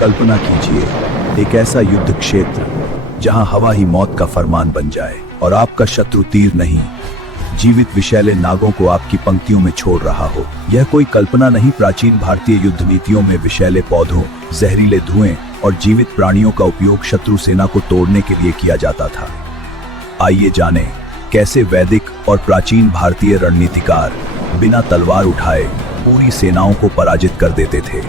कल्पना कीजिए, एक ऐसा युद्ध क्षेत्र जहां हवा ही मौत का फरमान बन जाए और आपका शत्रु तीर नहीं, जीवित विषैले नागों को आपकी पंक्तियों में छोड़ रहा हो। यह कोई कल्पना नहीं, प्राचीन भारतीय युद्ध नीतियों में विषैले पौधों, जहरीले धुएं और जीवित प्राणियों का उपयोग शत्रु सेना को तोड़ने के लिए किया जाता था। आइए जानें कैसे वैदिक और प्राचीन भारतीय रणनीतिकार बिना तलवार उठाए पूरी सेनाओं को पराजित कर देते थे।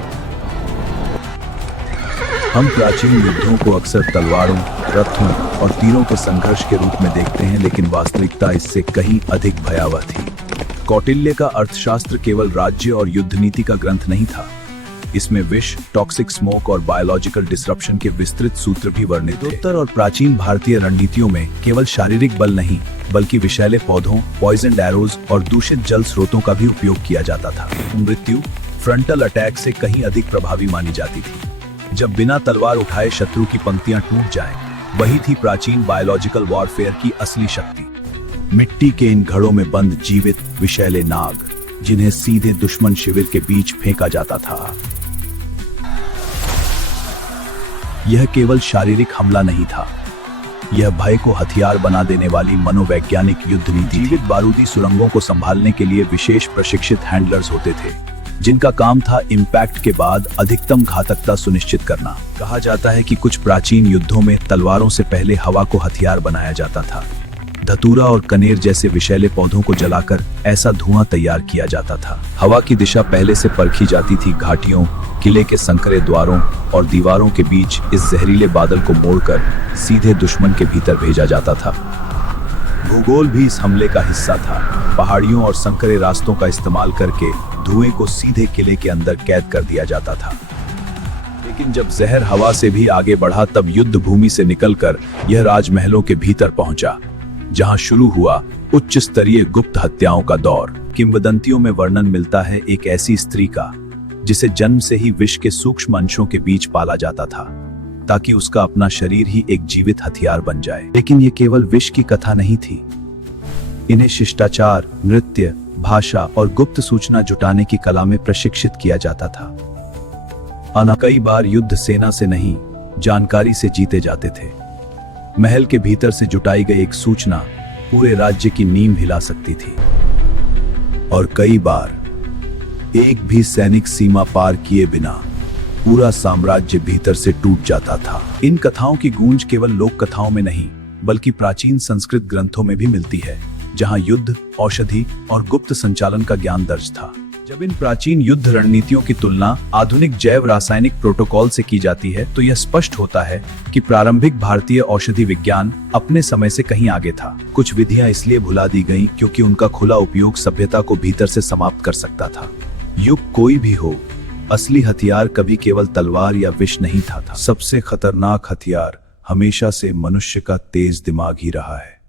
हम प्राचीन युद्धों को अक्सर तलवारों, रथों और तीरों के संघर्ष के रूप में देखते हैं, लेकिन वास्तविकता इससे कहीं अधिक भयावह थी। कौटिल्य का अर्थशास्त्र केवल राज्य और युद्ध नीति का ग्रंथ नहीं था। इसमें विष, टॉक्सिक स्मोक और बायोलॉजिकल डिसरप्शन के विस्तृत सूत्र भी वर्णित थे। उत्तर और प्राचीन भारतीय रणनीतियों में केवल शारीरिक बल नहीं, बल्कि विषैले पौधों, पॉइजन एरोज और दूषित जल स्रोतों का भी उपयोग किया जाता था। मृत्यु फ्रंटल अटैक से कहीं अधिक प्रभावी मानी जाती थी। जब बिना तलवार उठाए शत्रु की पंक्तियां टूट जाएं, वही थी प्राचीन बायोलॉजिकल वॉरफेयर की असली शक्ति। मिट्टी के इन घड़ों में बंद जीवित विषैले नाग, जिन्हें सीधे दुश्मन शिविर के बीच फेंका जाता था। यह केवल शारीरिक हमला नहीं था, यह भय को हथियार बना देने वाली मनोवैज्ञानिक युद्ध नीति। जीवित बारूदी सुरंगों को संभालने के लिए विशेष प्रशिक्षित हैंडलर्स होते थे, जिनका काम था इंपैक्ट के बाद अधिकतम घातकता सुनिश्चित करना। कहा जाता है कि कुछ प्राचीन युद्धों में तलवारों से पहले हवा को हथियार बनाया जाता था। धतूरा और कनेर जैसे विषैले पौधों को जलाकर ऐसा धुआं तैयार किया जाता था। हवा की दिशा पहले से परखी जाती थी। घाटियों, किले के संकरे द्वारों और दीवारों के बीच इस जहरीले बादल को मोड़कर सीधे दुश्मन के भीतर भेजा जाता था। भूगोल भी इस हमले का हिस्सा था। पहाड़ियों और संकरे रास्तों का इस्तेमाल करके धुएं को सीधे किले के अंदर कैद कर दिया जाता था। लेकिन जब जहर हवा से भी आगे बढ़ा, तब युद्ध भूमि से निकलकर यह राजमहलों के भीतर पहुंचा, जहां शुरू हुआ उच्च स्तरीय गुप्त हत्याओं का दौर। किंवदंतियों में वर्णन मिलता है एक ऐसी स्त्री का जिसे जन्म से ही विष के सूक्ष्म अंशों के बीच पाला जाता था, ताकि उसका अपना शरीर ही एक जीवित हथियार बन जाए। लेकिन ये केवल विष की कथा नहीं थी। इन्हें शिष्टाचार, नृत्य, भाषा और गुप्त सूचना जुटाने की कला में प्रशिक्षित किया जाता था। कई बार युद्ध सेना से नहीं, जानकारी से जीते जाते थे। महल के भीतर से जुटाई गई एक सूचना पूरे राज्य की नींव हिला सकती थी। और कई बार एक भी सैनिक सीमा पार किए बिना पूरा साम्राज्य भीतर से टूट जाता था। इन कथाओं की गूंज केवल लोक कथाओं में नहीं, बल्कि प्राचीन संस्कृत ग्रंथों में भी मिलती है, जहां युद्ध, औषधि और गुप्त संचालन का ज्ञान दर्ज था। जब इन प्राचीन युद्ध रणनीतियों की तुलना आधुनिक जैव रासायनिक प्रोटोकॉल से की जाती है, तो यह स्पष्ट होता है कि प्रारंभिक भारतीय औषधि विज्ञान अपने समय से कहीं आगे था। कुछ विधियां इसलिए भुला दी गईं क्योंकि उनका खुला उपयोग सभ्यता को भीतर से समाप्त कर सकता था। युग कोई भी हो, असली हथियार कभी केवल तलवार या विष नहीं था। सबसे खतरनाक हथियार हमेशा से मनुष्य का तेज दिमाग ही रहा है।